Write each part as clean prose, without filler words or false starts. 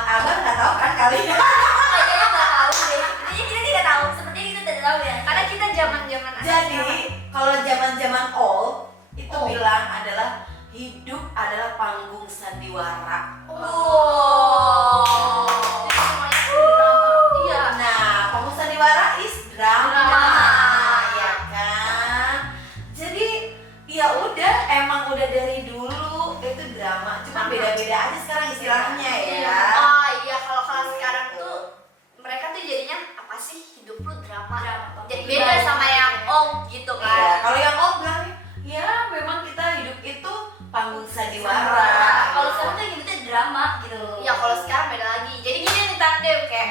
Abang nggak tahu kan kali ya? Kayaknya nggak tahu deh. Sepertinya kita tidak tahu. Sepertinya kita tidak tahu ya. Karena kita zaman Jadi kalau zaman old itu bilang adalah hidup adalah panggung sandiwara. Oh. Jadi semuanya itu drama. Iya. Nah, panggung sandiwara is drama, Drama. ya kan? Jadi ya udah, emang udah dari dulu itu drama. Cuma beda-beda aja sekarang istilahnya ya. Oh iya, kalau sekarang tuh mereka tuh jadinya apa sih, hidup lu drama. Jadi beda sama yang old gitu Iya, kan. kalau yang old bilang ya memang kita hidup itu panggung sandiwara. Kalau sekarang tuh hidupnya drama gitu. Ya kalau sekarang beda lagi. Jadi gini nih Tante, kayak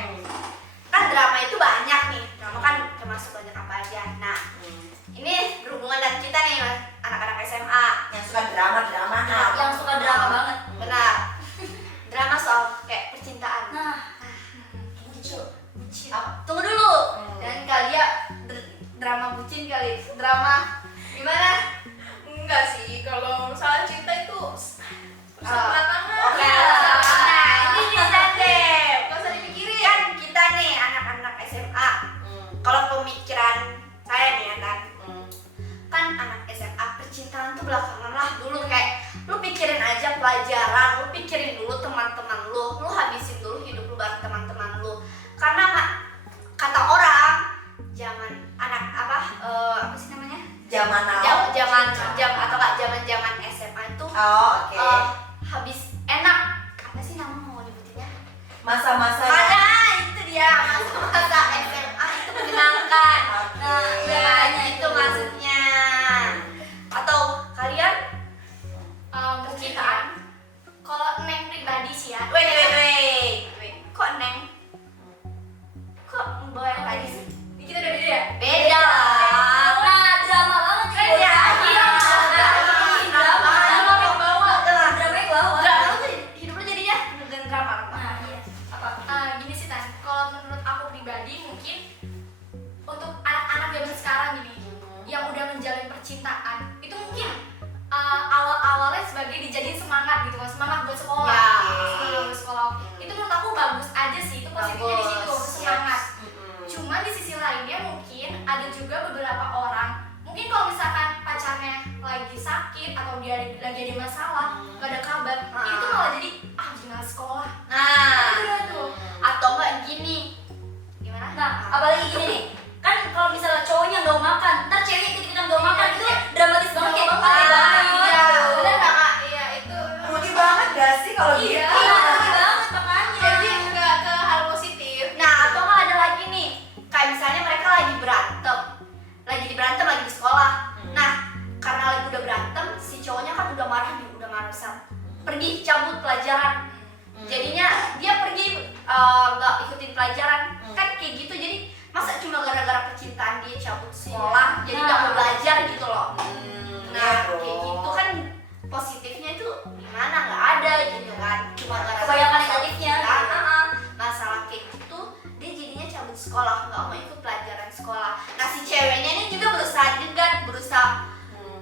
kan drama itu banyak nih. Drama kan termasuk banyak apa aja. Nah, ini berhubungan dengan kita nih anak-anak SMA yang suka drama. yang suka drama banget. Benar. Drama soal kayak percintaan. Nah, tunggu dulu. Dan kalian drama bucin kali. Drama gimana? Enggak sih, kalau soal cinta itu Oke, Oke. nah ini bisa deh. Gak usah dipikirin. Kan kita nih anak-anak SMA. Kalau pemikiran saya nih ya kan anak SMA percintaan tuh belakangan lah. Dulu kayak lu pikirin aja pelajaran, lu pikirin dulu teman-teman lu habisin dulu hidup lu bareng teman-teman lu. Karena kata orang zaman anak apa sih namanya? Zaman now. Zaman SMA itu Oh, oke. habis enak. Apa sih nama mau nyebutinnya? Masa-masa Itu dia, masa-masa SMA itu menyenangkan. Nah, makanya itu maksudnya. Atau kalian percintaan? Kalau Neng pribadi sih ya. Wait. Kok Neng? Kok bawa yang tadi sih? Ini kita udah beda ya? Beda. Nah, drama banget Kan juga. ya, Drama yang bawa. Drama lu tuh hidup lu jadinya dengan drama apa? Nah, iya. Gini sih Tan, kalau menurut aku pribadi mungkin untuk anak-anak zaman sekarang gini yang udah menjalin percintaan itu mungkin awal-awalnya sebagai dijadiin semangat gitu kan, semangat buat sekolah. Ya. Semangat buat sekolah. Itu menurut aku bagus aja sih, itu positifnya di situ, Bagus, semangat. yes. Cuma di sisi lainnya mungkin ada juga beberapa orang mungkin kalau misalkan pacarnya lagi sakit atau dia lagi ada masalah nggak ada kabar, itu malah jadi gimana sekolah. Nah, Itu tuh. atau enggak gini. Gimana? Nah, apalagi gini nih, kan kalau misalnya cowoknya nggak mau makan, ntar ceweknya ikut-ikutan nggak mau makan, itu dramatis banget kayak Drama banget. banget. Iya, bener nggak Kak? Iya, itu rugi banget gak sih kalau Iya. gitu? Iya, banget makanya. jadi nggak ke hal positif. Nah, atau nggak ada lagi nih, kayak misalnya mereka lagi berantem lagi di sekolah. Nah, karena lagi udah berantem, si cowoknya kan udah marah nih, udah nggak bisa pergi cabut pelajaran. Jadinya dia pergi nggak ikutin pelajaran, kan kayak gitu. Jadi masa cuma gara-gara percintaan dia cabut sekolah, jadi nggak mau belajar gitu loh. Nah, kayak gitu kan positifnya itu gimana, nggak ada gitu kan, cuma gara-gara Kebanyakan negatifnya. masalah kayak gitu dia jadinya cabut sekolah, nggak mau ikut pelajaran sekolah. Nah, si ceweknya ini juga berusaha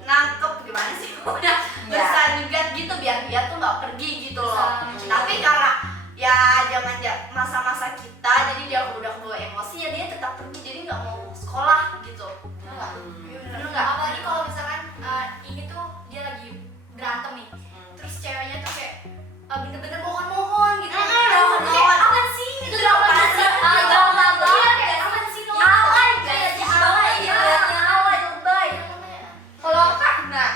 nangkep gimana sih udah berusaha nyegat gitu biar dia tuh nggak pergi gitu loh. Tapi karena ya masa-masa kita, jadi dia udah kebawa emosi ya dia tetap pergi, jadi nggak mau sekolah gitu. Bener nggak? Apalagi kalau misalkan ini tuh dia lagi berantem nih, terus ceweknya tuh kayak bener-bener mohon-mohon gitu. Mohon-mohon. Kayak, apa sih Itu drama sih. Drama banget. Iya, kayak apa sih lo? Alay, kayak si alay, Iya. kelihatannya alay, lebay. Kalau Kak, nah,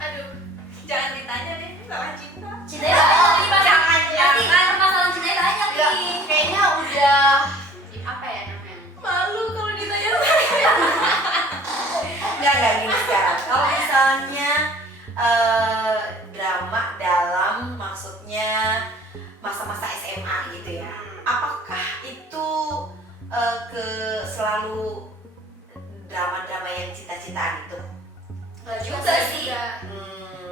Aduh, jangan ditanya deh soal cinta. Cintanya banyak nih, Mas. Jangan. Pasti permasalahan cintanya banyak Nggak, nih. kayaknya udah apa ya namanya? Malu kalau ditanya. Enggak gini sekarang. Kalau misalnya drama dalam maksudnya masa-masa SMA gitu ya. Apakah itu selalu drama-drama yang cinta-cintaan itu? Nggak Juga sih.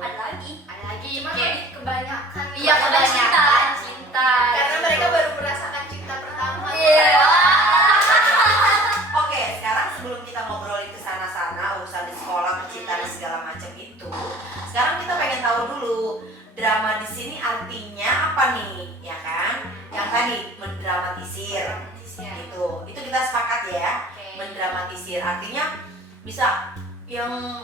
Ada lagi. Ada lagi Cuma kayak lebih kebanyakan. iya kebanyakan cinta. cinta. Karena mereka baru merasakan cinta pertama. Iya. Oke, sekarang sebelum kita ngobrolin ke sana-sana urusan di sekolah, percintaan segala macam itu, sekarang kita pengen tahu dulu drama di sini artinya apa nih, ya kan? tadi mendramatisir. Itu kita sepakat ya. Mendramatisir artinya bisa yang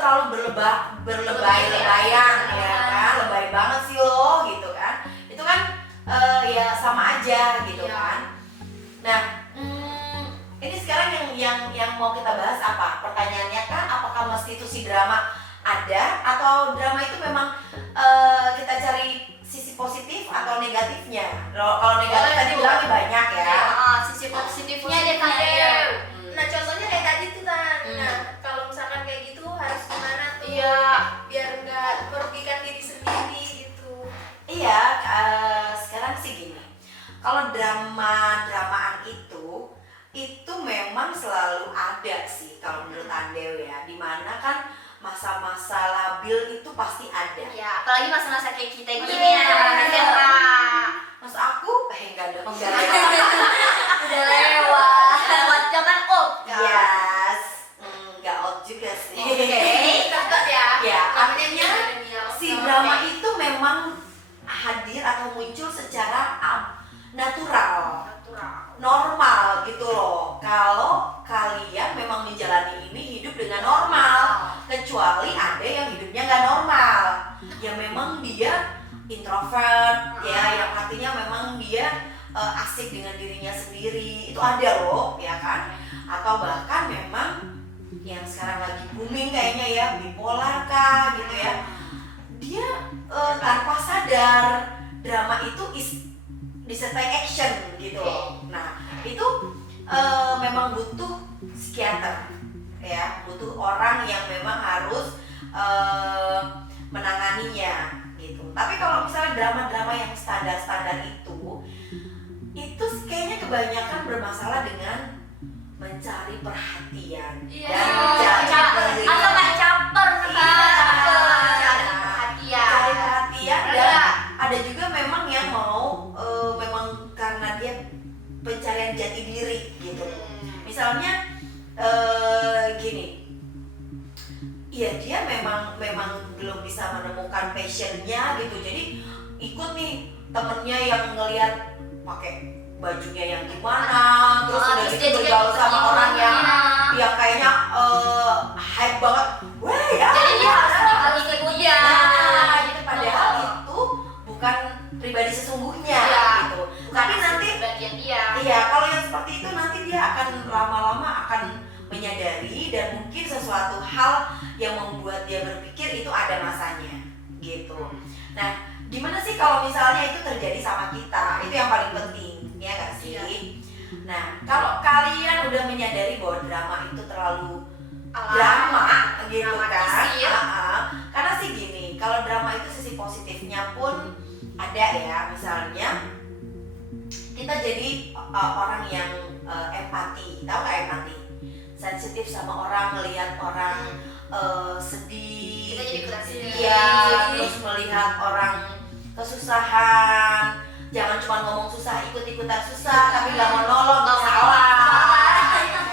terlalu berlebay-lebayan ya kan, lebay banget sih lo gitu kan. Itu kan ya sama aja gitu kan. Nah, ini sekarang yang mau kita bahas apa? Pertanyaannya kan, apakah mesti itu si drama ada atau drama itu memang kita cari sisi positif atau negatifnya? Kalau negatif tadi bilangnya banyak ya. Sisi positifnya deh Tante. Nah contohnya kayak tadi tuh Tan. Nah kalau misalkan kayak gitu harus gimana tuh? Iya. Biar nggak merugikan diri sendiri gitu. Iya, sekarang sih gini. Kalau dramaan itu memang selalu ada sih kalau menurut Andeo ya. Dimana kan masa-masa labil itu pasti ada. Ya, apalagi masa-masa kayak kita gini Iya. anak-anak SMA. Mas aku enggak ada. Udah lewat zaman old kan? Yes, nggak out juga sih. Tetap ya. Ya, Namanya artinya milenial. si drama itu memang hadir atau muncul secara natural, normal gitu loh. Kalau kalian memang menjalani ini hidup dengan normal, kecuali ada yang hidupnya nggak normal, yang memang dia introvert, ya, yang artinya memang dia asik dengan dirinya sendiri, itu ada loh, ya kan? Atau bahkan memang yang sekarang lagi booming kayaknya ya, bipolar kah gitu ya, dia tanpa sadar drama itu disertai action gitu loh. Nah itu memang butuh psikiater ya, butuh orang yang memang harus menanganinya gitu. Tapi kalau misalnya drama-drama yang standar-standar itu kayaknya kebanyakan bermasalah dengan mencari perhatian dan mencari Atau kayak caper Iya. cari perhatian. cari perhatian, dan ada juga memang yang mau memang karena dia pencarian jati diri gitu. Misalnya gini, ya dia memang belum bisa menemukan passionnya gitu, jadi ikut nih temennya yang ngelihat pakai bajunya yang gimana, terus udah Terus gitu dia juga bergaul sama ikut orang yang temennya. kayaknya hype banget, wah ya. Jadi dia harus ikut dia. Nah, gitu, padahal itu bukan pribadi sesungguhnya Iya. gitu. Tapi nanti bagian dia. iya, kalau yang seperti itu nanti dia akan lama-lama akan menyadari dan mungkin sesuatu hal yang membuat dia berpikir itu ada masanya gitu. Nah, gimana sih kalau misalnya itu terjadi sama kita? Itu yang paling penting, ya nggak sih? Iya. Nah, kalau kalian udah menyadari bahwa drama itu terlalu Alay. drama gitu kan? Dramatisir. Karena sih gini, kalau drama itu sisi positifnya pun ada ya. Misalnya kita jadi orang yang empati, tahu nggak empati? Sensitif sama orang, melihat orang sedih, Kita jadi ikutan sedih. iya, terus melihat orang kesusahan. Jangan cuma ngomong susah, ikut-ikutan susah, tapi nggak mau nolong, Nggak mau salah. nolong.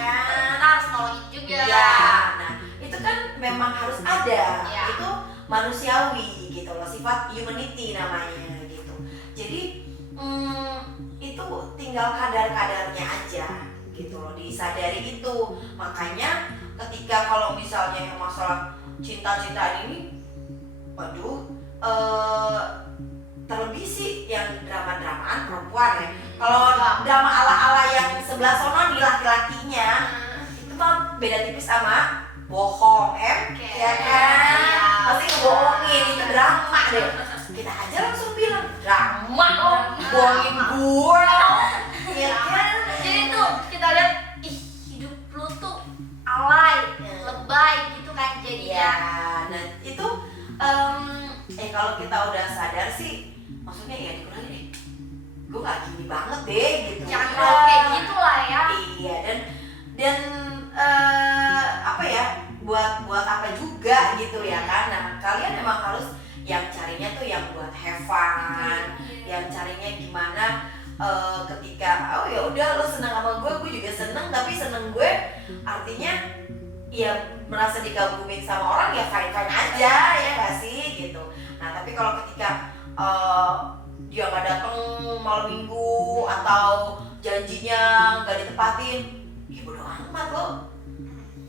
Ya kan? Kita harus nolongin juga. Iya, nah itu kan memang harus ada, Iya. itu manusiawi gitu loh, sifat humanity namanya gitu. Jadi itu tinggal kadar-kadarnya aja gitu loh, disadari itu. Makanya ketika kalau misalnya yang masalah cinta-cintaan ini, waduh, terlebih sih yang drama-dramaan perempuan ya. Kalau drama ala-ala yang sebelah sono di laki-lakinya, itu mah beda tipis sama bohong, ya kan? Iya. Pasti ngebohongin, itu drama deh. Kita aja langsung bilang drama, bohongin gue, ya kan? Jadi tuh kita lihat, ih hidup lu tuh alay, lebay gitu kan jadinya. Ya, nah itu kalau kita udah sadar sih, maksudnya ya dikurangin deh. Gue gak gini banget deh gitu. Jangan terlalu kayak gitu lah ya. Iya, dan apa ya, buat apa juga gitu ya kan. Nah kalian memang harus yang carinya tuh yang buat have fun, yang carinya gimana ketika ya udah lo seneng sama gue juga seneng, tapi seneng gue artinya ya merasa dikagumin sama orang ya fine aja, ya gak sih gitu. Nah tapi kalau ketika dia nggak datang malam minggu atau janjinya nggak ditepatin, ya bodo amat lo,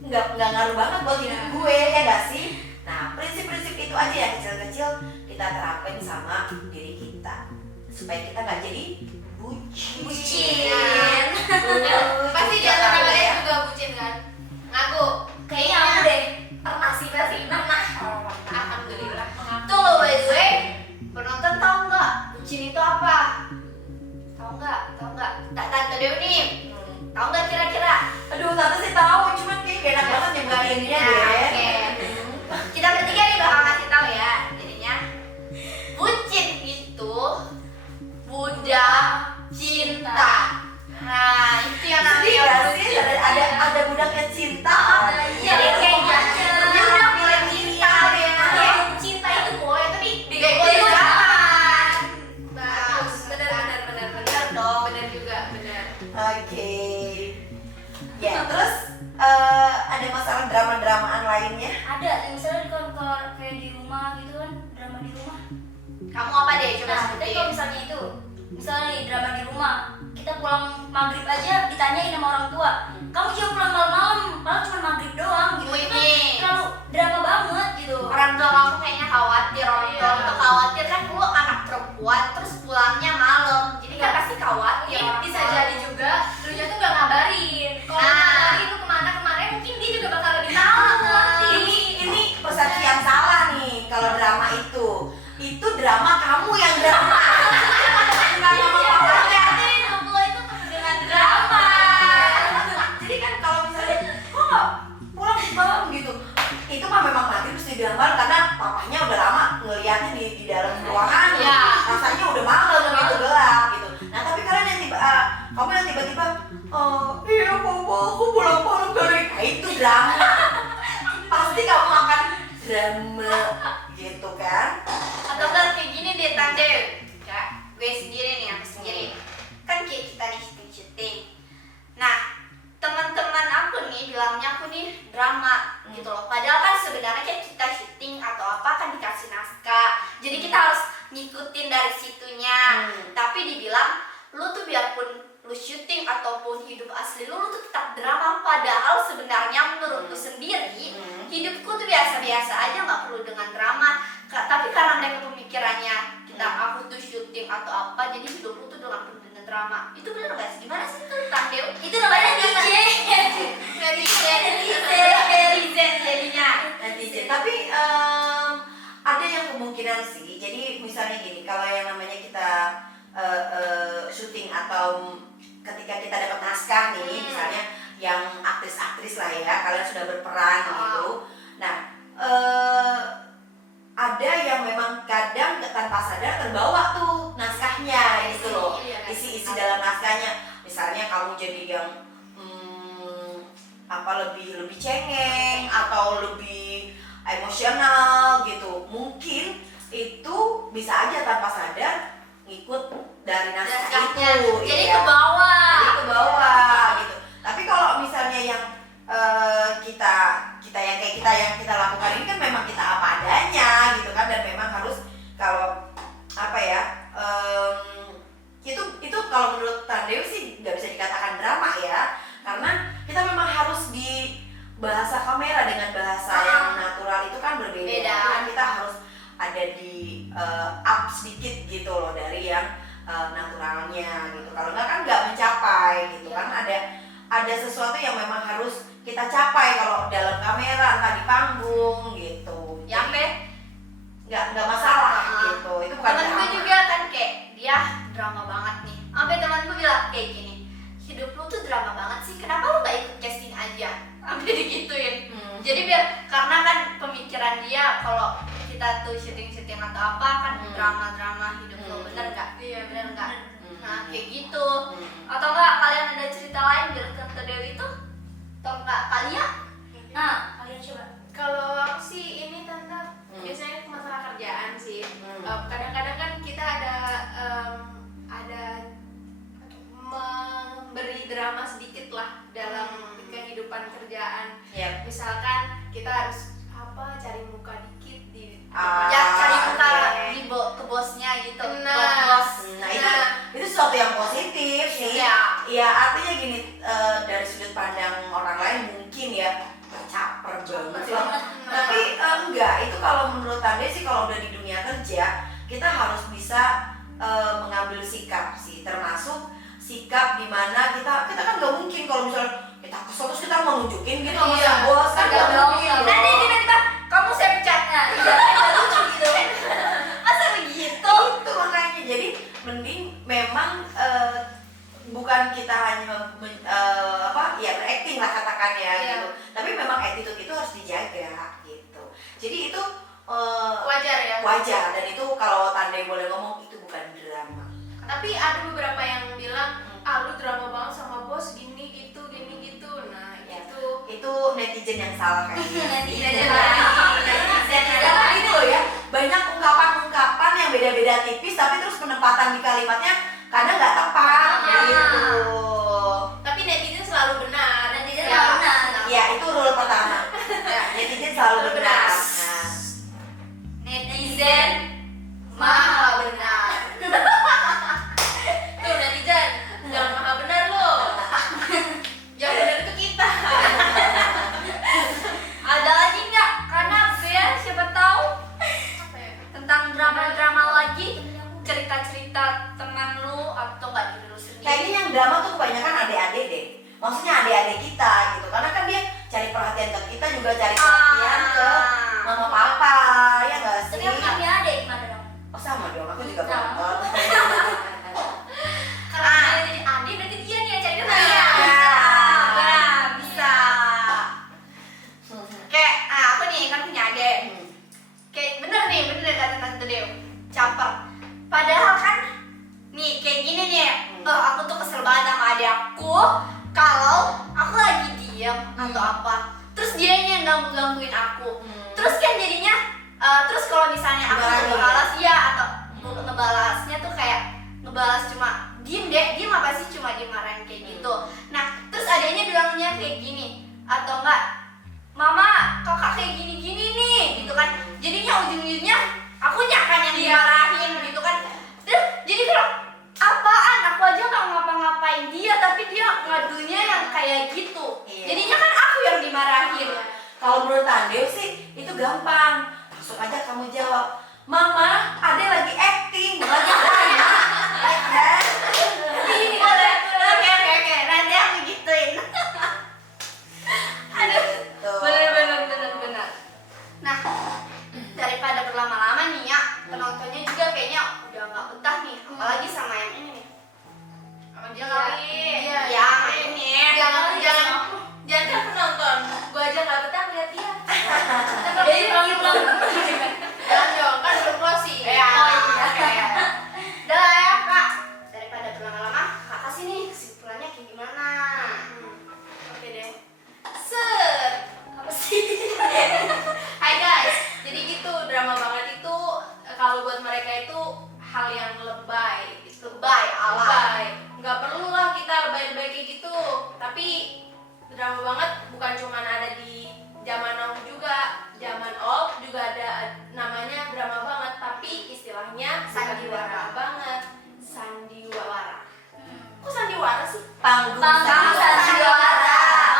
nggak ngaruh banget buat hidup gue, ya nggak sih? Nah, prinsip-prinsip itu aja yang kecil-kecil kita terapin sama diri kita supaya kita nggak jadi bucin. Pasti di antara kalian juga bucin kan? Ngaku. Kayaknya aku deh. Pernah sih, pasti pernah. Alhamdulillah. Tunggu, by the way, penonton tahu nggak bucin itu apa? Tahu nggak? Tante Dewi nih, tahu nggak kira-kira? Aduh, tante sih tahu, cuman kayak gak enak banget nyebutinnya deh. Oke. Kita bertiga nih bakal ngasih tahu ya. Jadinya bucin itu budak cinta. Nah, itu yang Sedih namanya gak sih? Ada budaknya cinta. Jadi kayak dia udah mulai cinta ya. Kayak cinta itu boy, tapi Kayak gitu jangan. Bagus. Benar dong. Benar juga, benar. Oke. Ya, terus ada masalah drama-dramaan lainnya? ada misalnya kalau kayak di rumah gitu kan, drama di rumah. Kamu apa deh? Coba Nah, tapi kalau misalnya itu, misalnya nih drama di rumah, kita pulang maghrib aja ditanyain sama orang tua, kamu jangan pulang malam-malam, padahal cuma maghrib doang gitu. Itu kan Wih. terlalu drama banget gitu. Orang tua kamu kayaknya khawatir, orang tua Iya. itu khawatir kan lu anak perempuan terus pulangnya malam, jadi kan pasti khawatir. Mungkin orang bisa tua. jadi juga dulunya tuh gak ngabarin. Kalau Nah. ngabarin tuh kemana kemarin, mungkin dia juga bakal lebih tahu. Ngerti. Ini persepsi yang salah nih kalau drama itu. Itu drama kamu yang drama. Bukan mama papanya. Tua itu penuh dengan drama. Jadi kan kalau misalnya kok nggak pulang malam gitu, itu mah memang maghrib terus dibilang malam karena papahnya udah lama ngeliatnya di dalam ruangan, Iya. rasanya udah malam gitu gelap gitu. Nah tapi kalian yang kamu yang tiba-tiba, iya papa aku pulang malam dari, nah itu drama. Pasti kamu akan drama gitu kan? Atau enggak kayak gini deh Tante. Kak, gue sendiri nih, aku sendiri. Kan kayak kita nih syuting-syuting. Nah, teman-teman aku nih bilangnya aku nih drama gitu loh. Padahal kan sebenarnya kayak kita syuting atau apa kan dikasih naskah. Jadi kita harus ngikutin dari situnya. Tapi dibilang lu tuh biarpun lu syuting ataupun hidup asli lu tuh tetap drama. Padahal sebenarnya menurutku sendiri hidupku tuh biasa-biasa aja, nggak perlu dengan drama. Tapi karena mereka pemikirannya aku tuh syuting atau apa, jadi hidupku tuh dengan penuh dengan drama. Itu bener gak sih? Gimana sih tuh Tandeo? Itu namanya DJ. Netizen jadinya. Netizen. Tapi ada yang kemungkinan sih. Jadi misalnya gini, kalau yang namanya kita syuting atau ketika kita dapat naskah nih, misalnya yang aktris-aktris lah ya, kalian sudah berperan gitu. Nah, ada yang memang kadang tanpa sadar terbawa tuh naskahnya gitu loh, isi-isi dalam naskahnya. Misalnya kamu jadi yang lebih cengeng atau lebih emosional gitu, mungkin itu bisa aja tanpa sadar ngikut dari naskah Naskahnya. itu. Jadi ya. ke bawah. Jadi ke bawah gitu. Tapi kalau misalnya yang kita yang kayak kita lakukan ini kan memang kita apa adanya gitu kan, dan memang harus kalau apa ya itu kalau menurut Tandew sih nggak bisa dikatakan drama ya, karena kita memang harus di bahasa kamera dengan bahasa yang natural itu kan berbeda. Beda. Kan kita harus ada di up sedikit gitu loh dari yang naturalnya gitu. Kalau nggak kan nggak mencapai gitu kan, ada sesuatu yang memang harus kita capai kalau dalam kamera, entah di panggung gitu. Ya, Jadi, nggak masalah gitu. Itu bukan Temenku drama. juga kan kayak dia drama banget nih. Sampai temanku bilang kayak gini, hidup lu tuh drama banget sih, kenapa lu gak ikut casting aja? Sampai digituin. Jadi biar, karena kan pemikiran dia kalau kita tuh syuting-syuting atau apa kan drama-drama hidup lu, bener gak? Iya, Bener gak? Nah kayak gitu. Hmm. Atau enggak kalian ada cerita lain dari Tante Dewi itu? Atau enggak kalian? Nah, kalian coba. Kalau aku sih ini Tante, biasanya masalah kerjaan sih. Kadang-kadang kan kita ada memberi drama sedikit lah dalam kehidupan kerjaan. Yep. Misalkan kita harus cari muka dikit di Ah, Ya cari muka oke. ke bosnya gitu. Nah. Buat bos. Nah itu ya artinya gini, dari sudut pandang orang lain mungkin ya caper banget sih. Tapi enggak, itu kalau menurut Tande sih kalau udah di dunia kerja kita harus bisa mengambil sikap sih, termasuk sikap dimana kita kan nggak mungkin kalau misalnya kita kesel terus kita mau nunjukin gitu sama sang bos kan nggak mungkin. Nanti tiba-tiba kamu saya pecat, nah iya kan lucu gitu kan. Masa begitu? Itu makanya jadi mending memang bukan kita hanya berakting lah katakannya gitu, tapi memang attitude itu harus dijaga gitu. Jadi itu Wajar ya. wajar, dan itu kalau Tande boleh ngomong itu bukan drama. Tapi ada beberapa yang bilang, ah lu drama banget sama bos gini gitu. Nah Itu netizen yang salah kayaknya. Netizen Karena ini loh ya, banyak ungkapan-ungkapan yang beda-beda tipis tapi terus penempatan di kalimatnya kadang nggak tepat gitu. tapi netizen selalu benar. Netizen Ya. selalu benar. Ya itu rule pertama. Netizen selalu benar. Nah, Netizen maha benar. Tuh netizen, jangan maha benar lo. Yang benar itu kita. Ada lagi nggak? Karena ya siapa tahu tentang drama-drama lagi, cerita-cerita teman lu atau nggak diri lu sendiri. kayaknya yang drama tuh kebanyakan adik-adik deh. Maksudnya adik-adik kita gitu. Karena kan dia cari perhatian ke kita juga cari perhatian ke mama papa, ya nggak sih? Tapi aku punya adik gimana dong? Oh sama dong, aku juga Sama. nonton. Kalau dia jadi adik berarti dia nih yang cari Iya. perhatian. Bisa. Kayak aku nih kan punya adik. Kayak bener kata Tante Dew, caper. Padahal kan nih kayak gini nih, aku tuh kesel banget sama adik aku kalau aku lagi diem atau apa, terus dia yang gangguin aku. Terus kan jadinya, terus kalau misalnya aku Dimarahin. ngebalas ya atau ngebalasnya tuh kayak ngebalas cuma diem apa sih, cuma dimarahin kayak gitu. Nah terus adanya bilangnya kayak gini atau enggak, mama kakak kayak gini nih gitu kan. Jadinya ujung-ujungnya akunya kan yang dimarahin gitu kan. Terus jadi kalau apaan, aku aja nggak ngapa-ngapain dia tapi dia ngadunya yang kayak gitu. Iya. Jadinya kan aku yang dimarahin. Kalau menurut Tande sih itu gampang. Langsung aja kamu jawab, Mama, Ade lagi acting, lagi drama. Kan? Oke, nanti aku gituin. Aduh, Tuh. bener. Nah, daripada berlama-lama nih ya, penontonnya juga kayaknya udah nggak betah nih, apalagi sama yang ini nih. Sama dia kali. Iya, yang ini. Jangan kan penonton. Gua aja nggak betah lihat dia. Jadi pulang. Jangan dong, kan belum closing. Ya, oh iya. Udah lah ya kak, daripada berlama-lama, kak kasih nih kesimpulannya kayak gimana? Oke deh. Set. Apa sih? Hai guys, jadi gitu drama banget itu kalau buat mereka itu hal yang lebay gitu. Lebay, alay. Nggak perlu lah kita lebay-lebay kayak gitu. Tapi drama banget bukan cuma ada di zaman now juga, zaman old juga ada namanya drama banget. Tapi istilahnya bukan Sandiwara. drama banget, sandiwara. Kok sandiwara sih? Panggung Panggung sandiwara. sandiwara.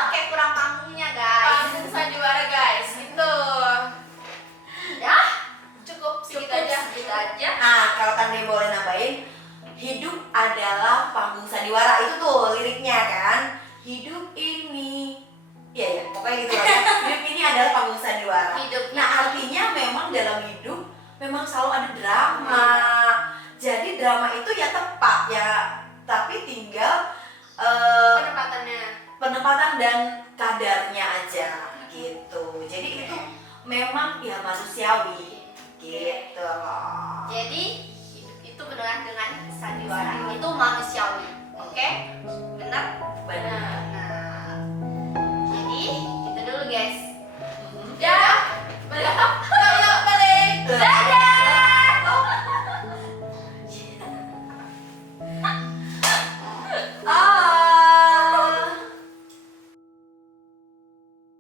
Oke, kurang panggungnya guys. Panggung sandiwara guys, gitu. Ya, Cukup segitu cukup aja. segitu aja. Nah, kalau Tande boleh nambahin, hidup adalah panggung sandiwara. Itu tuh liriknya kan. Hidup ini, ya, pokoknya gitu lah. Hidup ini adalah panggung sandiwara. Hidup Nah, artinya memang dalam hidup memang selalu ada drama. Jadi drama itu ya tepat ya